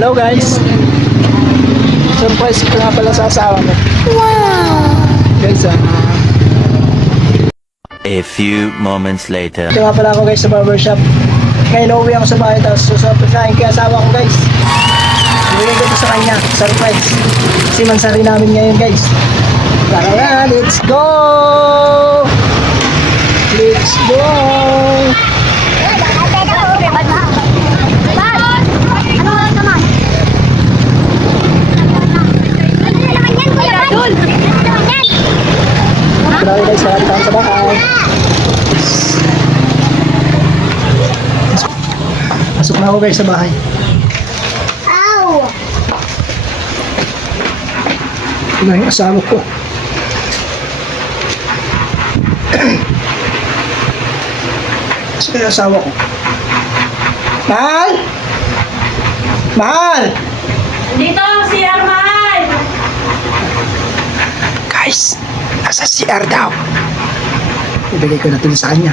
Hello guys. Surprise ko nga pala sa asawa ko. Wow! Guys, A few moments later. ito nga pala ako guys sa barbershop. Ngayon uuwi ako sa bahay tapos susurpresahin ko yung asawa ko guys. Ibigay ko ito sa kanya. Surprise. Kasi mansari namin ngayon guys. Tara na, let's go! Let's go! Marami guys, marami tayo sa bahay. Pasok na ako guys sa bahay. Ito na yung asawa ko. Ito yung asawa ko. Mahal! Mahal! Dito, si Arman! Guys, nasa CR daw. Ibigay ko na ito sa kanya.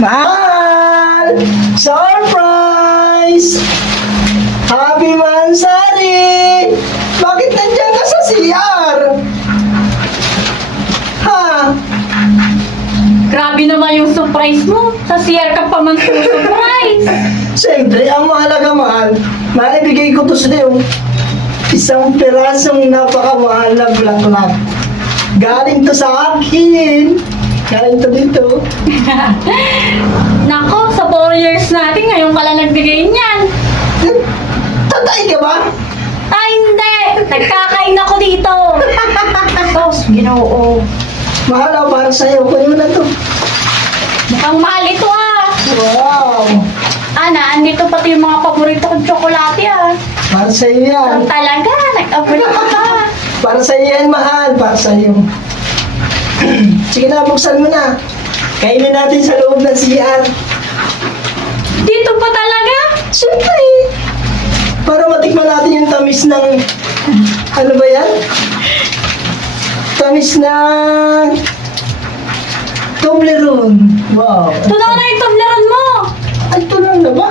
Mahal! Surprise! Happy Mansari! Bakit nandiyan ka sa CR? Ha? Grabe naman yung surprise mo. Sa CR ka pa man surprise. Siyempre, ang mahalaga mahal, maibigay ko to sa iyo. Isang pirasong napakamahal na bulaklak. Galing to sa akin. Galing to dito. Nako, sa 4 years natin, ngayon ka lang nagbigay niyan. Tatay ka ba? Ay, hindi! Nagkakain ako dito. Tos, ginoo. Mahal ako para sa'yo. Kunin mo na to. Mukhang mahal ito ah. Wow! Ana, andito pati yung mga paborito kong tsokolate ah. Para sa'yo yan. Ang talaga, nag-abuli ka pa. Para sa'yo yan, mahal. Para sa'yo. Sige na, buksan mo na. Kainin natin sa loob ng CR. Dito pa talaga? Siyempre. Para matikman natin yung tamis ng... Ano ba yan? Tamis ng... Toblerone. Wow. Ito na na yung tableron mo. Ay, ito lang na ba?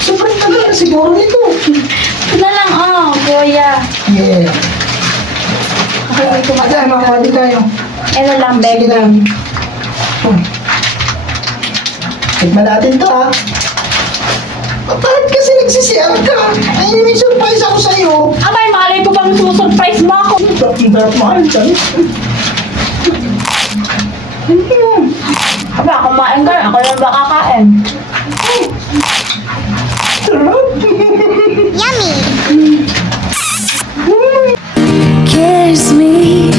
Sobrang tagal na siguro nito. Ito na lang, oh, kuya. Yeah. Okay, ito Ate, makakali tayo. Ito lang, Sige baby. lang. Tikman natin to, ha? Bakit kasi nagsisiyar ka? Ay, may surprise ako sa'yo. Abay, malay ko bang susurprise mo ako? Darap mahal, sabi. Hindi mo. Aba, kumain ka na. Ako lang ba kakain? Sarap. Kiss me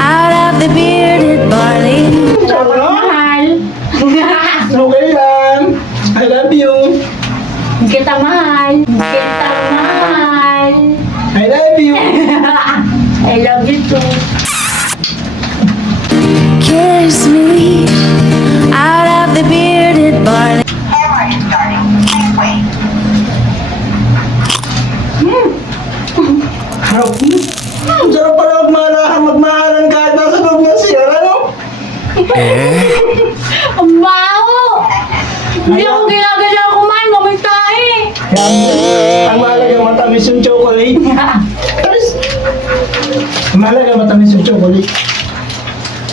out of the bearded barley. Sarap. Mahal. Okay yan. I love you. Kita mahal. Kita mahal. I love you. I love you too. Kiss me out of the bearded barley. Sarap. Sarap pala magmahalan kahit nasa loob ng CR, ano? Ang baho! Hindi ako ginagalaw kumain. Mamay tayo Ang mahalaga matamis yung chocolate. Ang mahalaga matamis yung chocolate.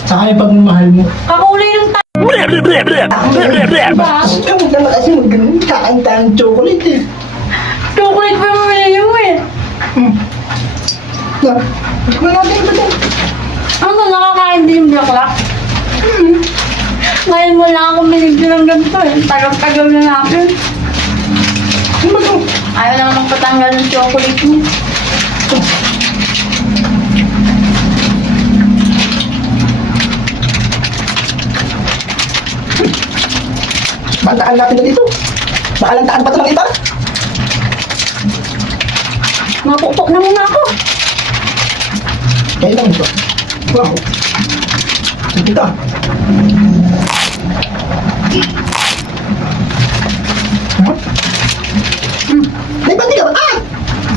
Saka yung pagmamahal mo. Kakulay ng tayo. Ba? Huwag naman kasi magkakain tayo ng chocolate eh. Chocolate pa yung mamili mo eh. Tikman natin ito to. Ano, nakakain din yung bulaklak? Ngayon mo lang ako minigyan ng ganito eh. Tagal-tagal na natin. Ano ba ito? Ayaw na magpatanggal ng chocolate mo. Bantaan natin na dito. Nakalantaan pa ito ng iba. Mapupo na muna ako. Kaya lang ito. Wow. Kita. May pati ka ba? Ah!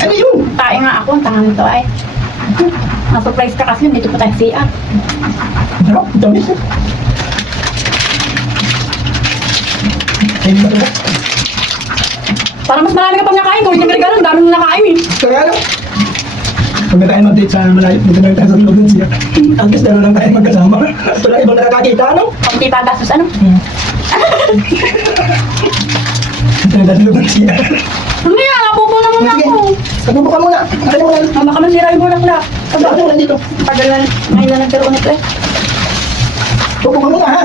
Ano yun? Tayo nga ako, ang tanga nito ay. Na-surprise ka kasi, dito pa tayo siya. Sarap, dami siya. Hindi ba ito? Para mas marami ka pang nakain. Kung hindi ka regalo, ang dami mo nakain eh. Kaya ano? Huwag na tayo mag-date sa malayo. Dito na lang tayo sa Lubin siya. Ang gusto na lang tayo magkasama. Wala ibang nakakakita, ano? Pagkita pa gastos, ano? Dito na tayo sa Lubin siya. Mamaya, napupunan mo na Sige, ako. sabukan ka muna. Ano mo lang? Baka masira yung bulaklak. Sabukan mo lang dito. Tagal na, ngayon na nagkaroon nito eh. Sabukan mo nga, ha?